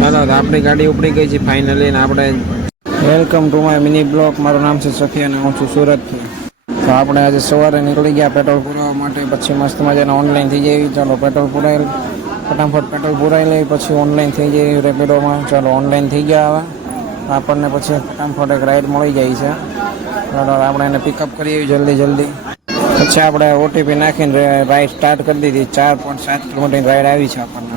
ચાલો તો આપણી ગાડી ઉપડી ગઈ છે ફાઇનલી. ને આપણે welcome to my mini block. મારું નામ છે સફી અને હું છું સુરતથી. તો આપણે આજે સવારે નીકળી ગયા પેટ્રોલ પુરાવવા માટે. પછી મસ્ત મજાના ઓનલાઈન થઈ જાય. ચાલો પેટ્રોલ પુરાયેલ, ફટાફટ પેટ્રોલ પુરાઈ લઈ પછી ઓનલાઈન થઈ જાય રેપિડોમાં. ચાલો ઓનલાઈન થઈ ગયા હવે આપણને. પછી ફટાફટ એક રાઈડ મળી જાય છે. ચાલો આપણે એને પિકઅપ કરીએ જલ્દી. પછી આપણે ઓટીપી નાખીને રાઈડ સ્ટાર્ટ કરી દીધી. 4.7 કિલોમીટરની રાઈડ આવી છે આપણને.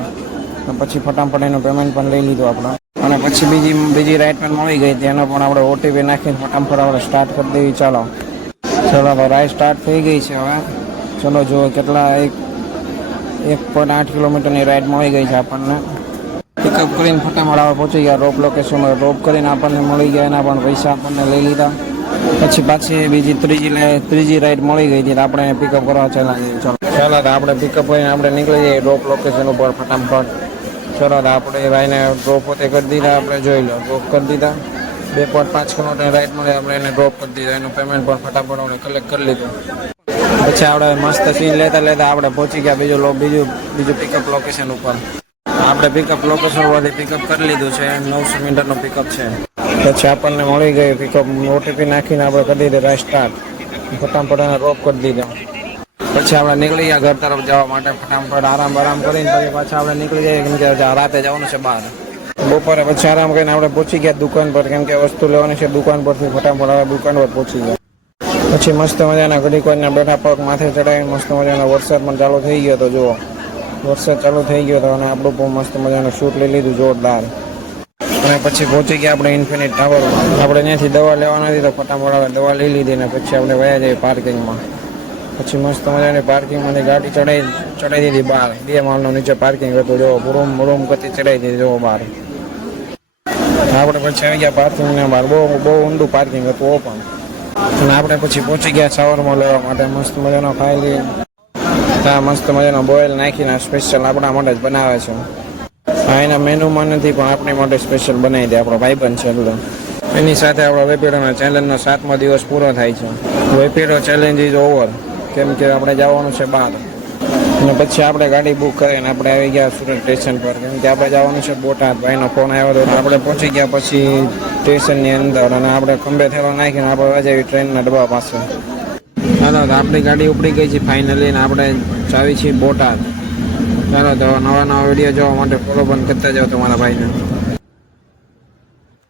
પછી ફટાફટ એનું પેમેન્ટ પણ લઈ લીધું આપણે. અને પછી બીજી રાઈડ પણ મળી ગઈ હતી. એનો પણ આપણે ઓટીપી નાખીને ફટાફટ આપણે સ્ટાર્ટ કરી દેવી. ચાલો તો રાઈડ સ્ટાર્ટ થઈ ગઈ છે હવે. ચલો જુઓ કેટલા 1.8 કિલોમીટરની રાઈડ મળી ગઈ છે આપણને. પિકઅપ કરીને ફટાફટ આપણે પહોંચી ગયા રોપ લોકેશન. રોપ કરીને આપણને મળી ગયા. એના પણ પૈસા આપણને લઈ લીધા. પછી પાછી ત્રીજી રાઈડ મળી ગઈ હતી. આપણે એને પિકઅપ કરવા ચાલો તો આપણે પિકઅપ કરીને આપણે નીકળી જઈએ રોપ લોકેશન ઉપર ફટાફટ. ચલો તો આપણે રાઈને ડ્રોપ પોતે કરી દીધા. આપણે જોઈ લો ડ્રોપ કરી દીધા. 2.5 કિલોમીટર રાઈડ મળે આપણે એને ડ્રોપ કરી દીધા. એનું પેમેન્ટ પણ ફટાફટ આપણે કલેક્ટ કરી લીધું. પછી આપણે મસ્ત સીન લેતા આપણે પહોંચી ગયા બીજું પિકઅપ લોકેશન ઉપર. આપણે પિકઅપ લોકેશન પરથી પિકઅપ કરી લીધું છે. 900 મીટરનો પિકઅપ છે. પછી આપણને મળી ગઈ પિકઅપ. ઓટીપી નાખીને આપણે કરી દીધી રાઈડ સ્ટાર્ટ. ફટાફટ એને ડ્રોપ કરી દીધો. પછી આપણે નીકળી ગયા ઘર તરફ જવા માટે. ફટાફટ આરામ કરીને પછી પાછા આપણે નીકળી જઈએ. કેમ કે રાતે જવાનું છે બહાર. બપોરે પછી આરામ કરીને આપણે પહોંચી ગયા દુકાન પર. કેમ કે વસ્તુ લેવાની છે દુકાન પરથી. ફટાફટ હવે દુકાન પર પહોંચી ગયા. પછી મસ્ત મજાના ઘડીક વારના બેઠા પગ માથે ચડાવી. મસ્ત મજાનો વરસાદ પણ ચાલુ થઈ ગયો હતો. જુઓ વરસાદ ચાલુ થઈ ગયો હતો. અને આપણું પણ મસ્ત મજાનું શૂટ લઈ લીધું જોરદાર. અને પછી પહોંચી ગયા આપણે ઇન્ફિનિટ ટાવરમાં. આપણે ત્યાંથી દવા લેવાની હતી તો ફટાફટ આપણે દવા લઈ લીધી. ને પછી આપણે વયા જઈએ પાર્કિંગમાં. પછી મસ્ત મજાની પાર્કિંગમાંથી ગાડી ચડાવી દીધી બહાર. 2 માળનું નીચે પાર્કિંગ હતું. જો રૂમ કરતી ચડાવી દીધી જો બહાર. આપણે પછી આવી ગયા પાર્કિંગના બહાર. બહુ ઊંડું પાર્કિંગ હતું ઓપન. અને આપણે પછી પહોંચી ગયા શાવરમાં લેવા માટે. મસ્ત મજાનો ખાઈ લઈએ. ત્યાં મસ્ત મજાનો બોઇલ નાખીને સ્પેશિયલ આપણા માટે જ બનાવે છે. હા એના મેનુમાં નથી પણ આપણી માટે સ્પેશિયલ બનાવી દે. આપણો ભાઈબંધ છે એટલે. એની સાથે આપણો વેપીડોના ચેલેન્જનો 7મો દિવસ પૂરો થાય છે. વેપીડો ચેલેન્જ ઇઝ ઓવર. કેમ કે આપણે જવાનું છે બહાર. અને પછી આપણે ગાડી બુક કરીને આપણે આવી ગયા સુરત સ્ટેશન પર. કેમ કે આપણે જવાનું છે બોટાદ. ભાઈનો ફોન આવ્યો હતો. આપણે પહોંચી ગયા પછી સ્ટેશનની અંદર. અને આપણે ખંભે થેલો નાખીને આપણે વાજાવી ટ્રેનના ડબ્બા પાસે. ચાલો તો આપણી ગાડી ઉપડી ગઈ છે ફાઇનલી. ને આપણે ચાવી છીએ બોટાદ. ચાલો તો નવા વિડીયો જોવા માટે ફોલો પણ કરતા જાઓ તમારા ભાઈને.